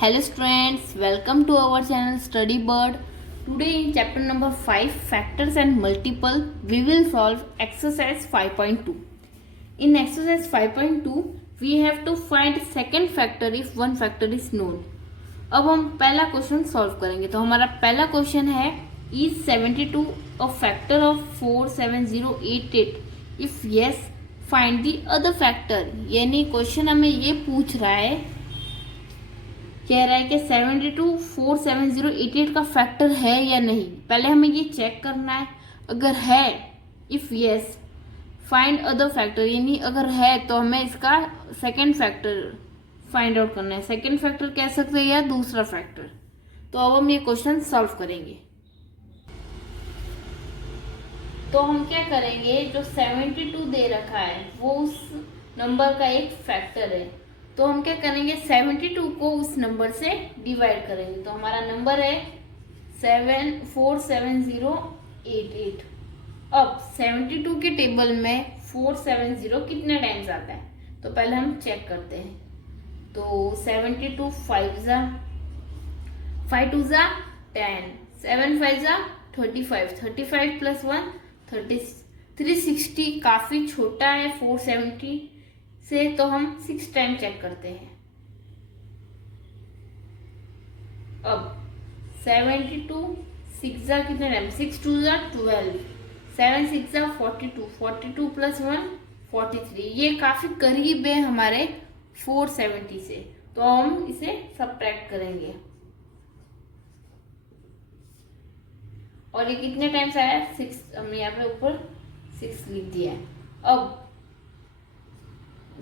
Hello students, welcome to our channel Study Bird. Today in chapter number 5 Factors and Multiple we will solve exercise 5.2. In exercise 5.2 we have to find second factor if one factor is known. अब हम पहला question solve करेंगे। तो हमारा पहला question है is 72 a factor of 47088? If yes find the other factor. यानी question हमें ये पूछ रहा है, कह रहा है कि 72 47088 का फैक्टर है या नहीं। पहले हमें ये चेक करना है, अगर है if yes find other factor, यानी अगर है तो हमें इसका सेकंड फैक्टर फाइंड आउट करना है। सेकंड फैक्टर कह सकते हैं या दूसरा फैक्टर। तो अब हम ये क्वेश्चन सॉल्व करेंगे। तो हम क्या करेंगे, जो 72 दे रखा है वो उस नंबर का एक फैक्टर है। तो हम क्या करेंगे, 72 को उस नंबर से डिवाइड करेंगे। तो हमारा नंबर है 47088। अब 72 के टेबल में 470 कितने टाइम्स आता है, तो पहले हम चेक करते हैं। तो 72 5 जा 5 2 जा 10, 7 5 जा 35, 35 प्लस 1 30, 360 काफी छोटा है 470 से, तो हम 6 टाइम चेक करते हैं। अब 72 6 जा कितने टाइम, 6 2 जा 12, 7 6 जा 42, 42 प्लस 1 43। ये काफी करीब है हमारे 470 से, तो हम इसे सबट्रैक्ट करेंगे। और ये कितने टाइम्स आया, 6। हमने यहाँ पे ऊपर 6 लिख दिया है। अब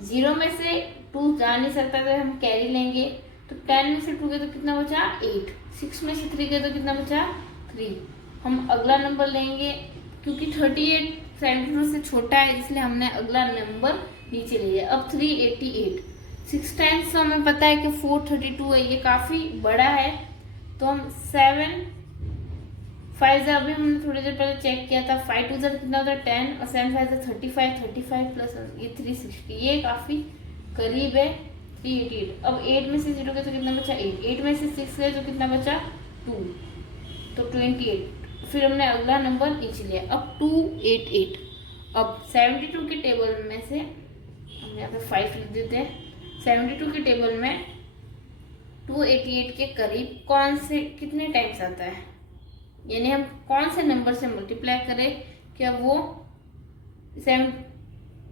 0 में से 2 जा नहीं सकता, तो हम कैरी लेंगे। तो 10 में से 2 गए तो कितना बचा 8, 6 में से 3 गए तो कितना बचा 3। हम अगला नंबर लेंगे, क्योंकि 38 72 से छोटा है इसलिए हमने अगला नंबर नीचे ले लिया। अब 388 6 टाइम्स, तो हमें पता है कि 432 है, ये काफी बड़ा है। तो हम 7 5 अभी हमने थोड़ी देर पहले चेक किया था, 5 2 कितना होता है 10, और 7 5 35, 35 प्लस ये 360, ये काफी करीब है 388। अब 8 में से 0 गए तो कितना बचा 8, 8 में से 6 गए तो कितना बचा 2, तो 28। फिर हमने अगला नंबर नीचे लिया, अब 288। अब 72 के टेबल में से हम यहाँ पे 5 लिख देते हैं। 72 के टेबल में 288 के करीब कौन से कितने टाइम्स आता है, यानी हम कौन से नंबर से मल्टीप्लाई करें क्या वो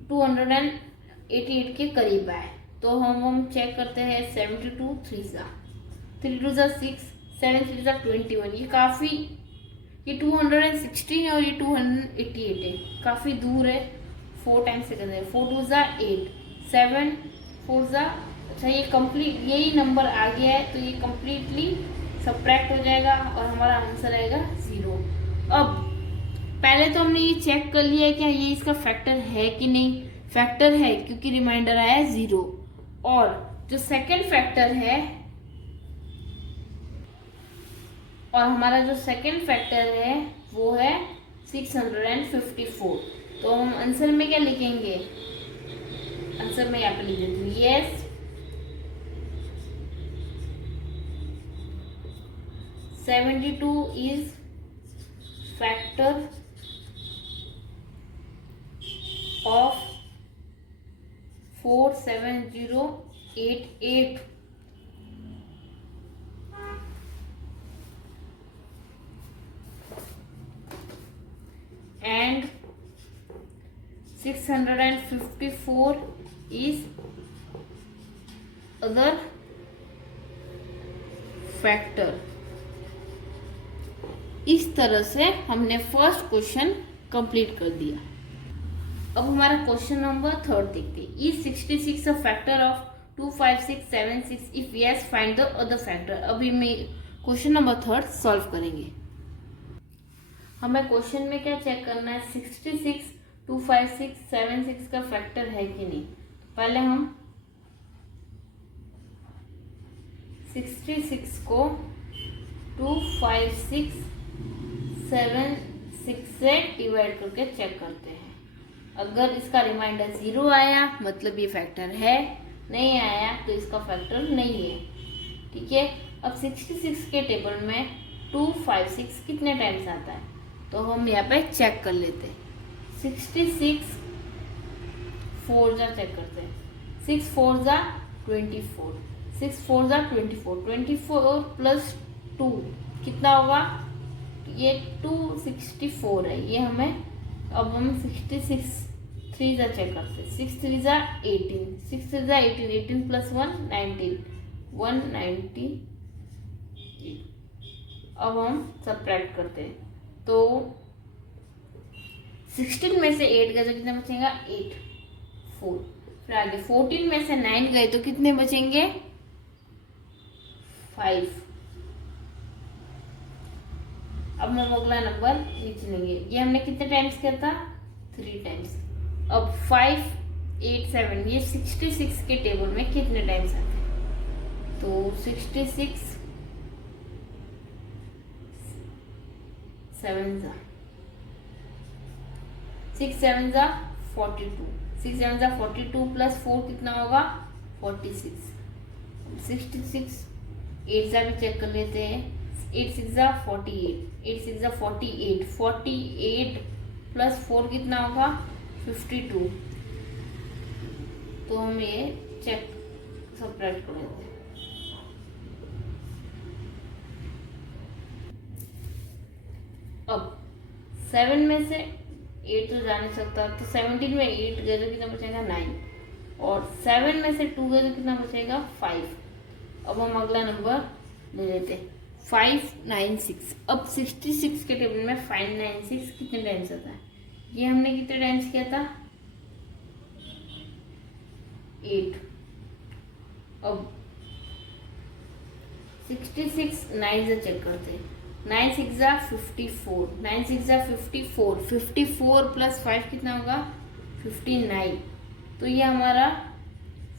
288 के करीब आए। तो हम चेक करते हैं 72 3 जा 3 2 जा 6, 7 3 जा 21। ये काफ़ी, ये 216 है और ये 288 है, काफ़ी दूर है। 4 टाइम्स से करते हैं, 4 2 जा 8, 7 4 जा, अच्छा ये कंप्लीट यही नंबर आ गया है, तो ये कंप्लीटली सबट्रैक्ट हो जाएगा और हमारा आंसर आएगा 0। अब पहले तो हमने ये चेक कर लिया है कि ये इसका फैक्टर है कि नहीं। फैक्टर है क्योंकि रिमाइंडर आया 0। और जो सेकंड फैक्टर है, और हमारा जो सेकंड फैक्टर है वो है 654। तो हम आंसर में क्या लिखेंगे, आंसर में यहाँ पे लिख देते हैं yes 72 is factor of 47088 and 654 is other factor। इस तरह से हमने फर्स्ट क्वेश्चन कंप्लीट कर दिया। अब हमारा क्वेश्चन नंबर 3 देखते हैं। Is 66 a factor of 25676? If yes find the other factor. अभी मैं क्वेश्चन नंबर 3 सॉल्व करेंगे। हमें क्वेश्चन में क्या चेक करना है, 66 25676 का फैक्टर है कि नहीं। पहले हम 66 को 25676 से डिवाइड करके चेक करते हैं। अगर इसका रिमाइंडर 0 आया मतलब ये फैक्टर है, नहीं आया तो इसका फैक्टर नहीं है। ठीक है। अब 66 के टेबल में 256 कितने टाइम्स आता है, तो हम यहाँ पे चेक कर लेते हैं। 66 4 जा चेक करते हैं। 6 4 जा 24, 6 4 जा 24, 24 प्लस 2 कितना होगा, ये 264 है, ये हमें, अब हम 66 3 जा चेक करते हैं। 6 3 जा 18, 6 3 जा 18, 18 प्लस 1 19, 190। अब हम सब्ट्रैक्ट करते हैं, तो 16 में से 8 गए तो कितना बचेगा 8 4। फिर आगे 14 में से 9 गए तो कितने बचेंगे 5। अब हम अगला नंबर नीचे लेंगे, ये हमने कितने टाइम्स किया था 3 टाइम्स। अब 5 8 7 ये 66 के टेबल में कितने टाइम्स आते हैं, तो 66 7 जा 6 7 जा 42, 6 7 जा 42 प्लस 4 कितना होगा 46। 66 8 जा भी चेक कर लेते हैं। 8 6 जा 48, 8 6 जा 48, 48 प्लस 4 कितना होगा 52। तो हम ये चेक सब्ट्रैक्ट कर लेते हैं। अब 7 में से 8 तो जा नहीं सकता, तो 17 में 8 गए तो कितना बचेगा 9, और 7 में से 2 गए तो कितना बचेगा 5। अब हम अगला नंबर ले लेते हैं 596। अब 66 के टेबल में 596 कितने टाइम्स आता है, ये हमने कितने टाइम्स किया था 8। अब 66 9 से चेक करते हैं। 9 6 जा 54, 9 6 जा 54, 54 प्लस 5 कितना होगा 59। तो ये हमारा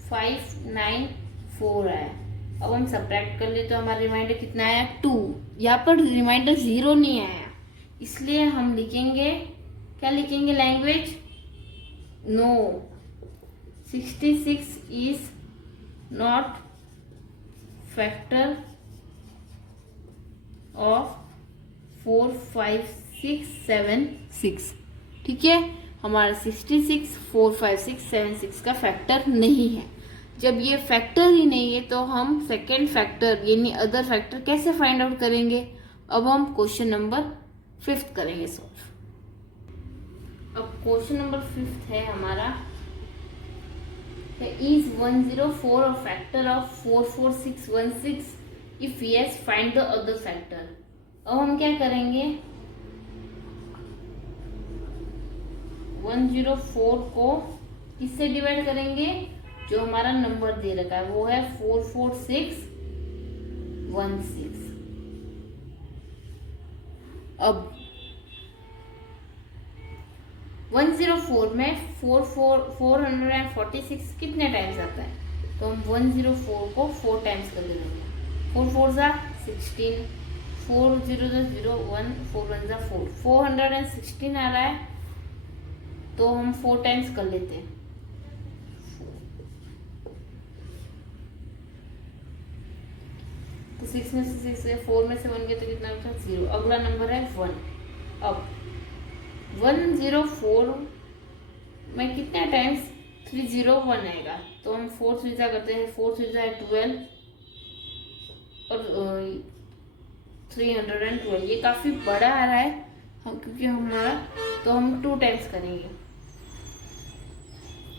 594 आया। अब हम सब्ट्रैक्ट कर ले तो हमारा रिमाइंडर कितना आया 2। यहाँ पर रिमाइंडर 0 नहीं आया, इसलिए हम लिखेंगे, क्या लिखेंगे language, no 66 is not factor of 4 5 6 7 6। ठीक है, हमारा 66 4 5 6 7 6 का फैक्टर नहीं है। जब ये फैक्टर ही नहीं है तो हम सेकेंड फैक्टर यानी अदर फैक्टर कैसे फाइंड आउट करेंगे। अब हम क्वेश्चन नंबर 5 करेंगे सॉल्व। अब क्वेश्चन नंबर 5 है हमारा, is 104 a factor of 44616? If yes, find the other factor। अब हम क्या करेंगे, 104 को किससे डिवाइड करेंगे, जो हमारा नंबर दे रखा है वो है 44616। अब 104 में 446 कितने टाइम्स आता है, तो हम 104 को 4 टाइम्स कर देंगे। 4 4 जा 16, 4 0 जा 0 1, 4 1 जा 4, 416 आ रहा है, तो हम 4 टाइम्स कर लेते हैं। तो 6 में से 6 है, 4 में से 1 गया तो कितना बचा 0। अगला नंबर है 1। अब 104 में कितने टाइम्स 301 आएगा, तो हम 4 3 करते हैं, 4 3 12 और 312। ये काफ़ी बड़ा आ रहा है हम, क्योंकि हमारा, तो हम 2 टाइम्स करेंगे,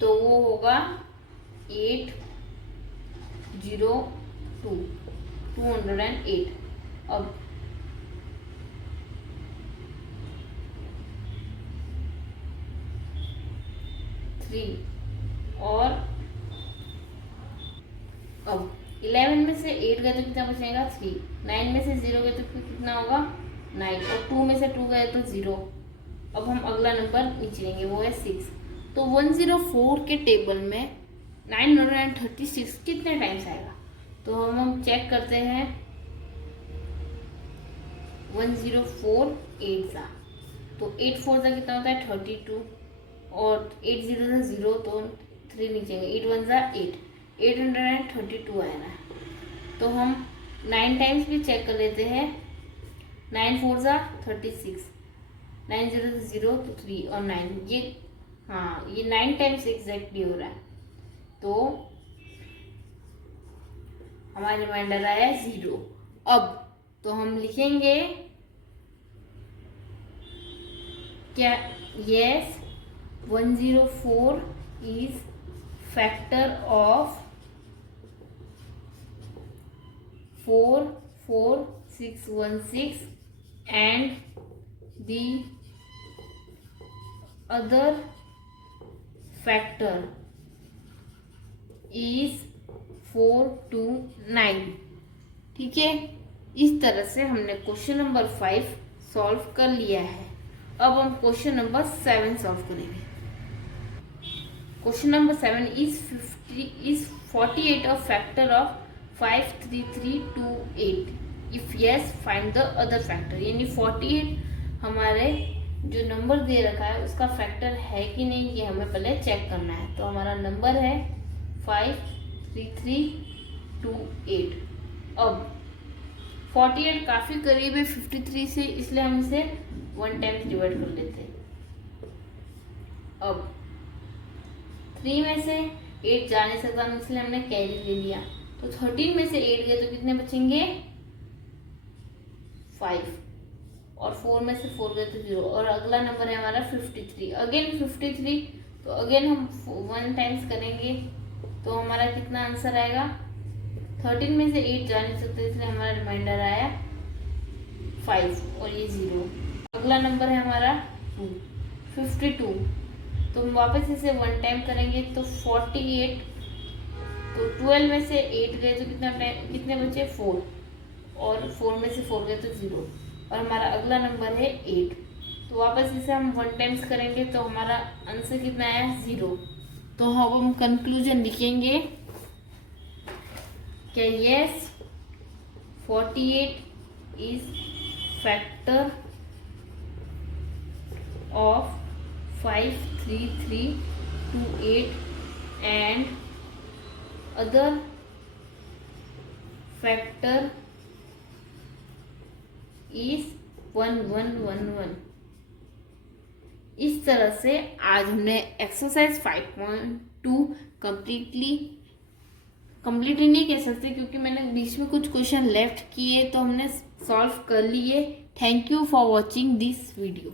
तो वो होगा 802 208। अब 3 और अब 11 में से 8 गए तो कितना बचेगा 3, 9 में से 0 गए तो कितना होगा 9, और 2 में से 2 गए तो 0। अब हम अगला नंबर नीचे लेंगे, वो है 6। तो 104 के टेबल में 936 कितने टाइम्स आएगा, तो हम चेक करते हैं। 104 8 सा, तो 8 4 सा कितना होता है 32, और 8 0 सा 0, तो 3 नीचे 8 1 सा 8, 832 आया ना। तो हम 9 टाइम्स भी चेक कर लेते हैं। 9 4 जा 36, 9 0 0 तो 3 और 9, ये हाँ ये 9 टाइम्स एग्जैक्टली हो रहा है। तो हमारा रिमाइंडर आया 0। अब तो हम लिखेंगे क्या, yes 104 is factor of 4 4 6 1 6 and the other factor is 4 2 9। ठीक है, इस तरह से हमने क्वेश्चन नंबर 5 सॉल्व कर लिया है। अब हम क्वेश्चन नंबर 7 सॉल्व करेंगे। Question number 7 is 48 a factor of 5 3 3 2 8? If yes, find the other factor। यानी 48 हमारे जो नंबर दे रखा है उसका फैक्टर है कि नहीं, ये हमें पहले चेक करना है। तो हमारा नंबर है 5 3 3 2 8। अब 48 काफी करीब है 53 से, इसलिए हम इसे 1 टाइम्स डिवाइड कर लेते हैं। अब 3 में से 8 जा नहीं सकता, इसलिए हमने कैरी ले लिया। तो 13 में से 8 गए तो कितने बचेंगे 5, और 4 में से 4 गए तो 0, और अगला नंबर है हमारा 53। अगेन 53, तो अगेन हम 1 टाइम्स करेंगे तो हमारा कितना आंसर आएगा। 13 में से 8 जा नहीं सकते, इसलिए हमारा रिमाइंडर आया 5 और ये 0। अगला नंबर है हमारा 2 52, तो हम वापस इसे 1 टाइम करेंगे तो 48, तो 12 में से 8 गए तो कितने बचे 4, और 4 में से 4 गए तो 0, और हमारा अगला नंबर है 8। तो वापस इसे हम 1 टाइम्स करेंगे तो हमारा आंसर कितना आया 0। तो हम कंक्लूजन लिखेंगे क्या, yes 48 is factor of 5 3 3 2 8 and other factor is 1 1 1 1। इस तरह से आज हमने एक्सरसाइज 5.2 कंप्लीटली नहीं कह सकते क्योंकि मैंने बीच में कुछ क्वेश्चन लेफ्ट किए, तो हमने सॉल्व कर लिए। Thank you for watching this video.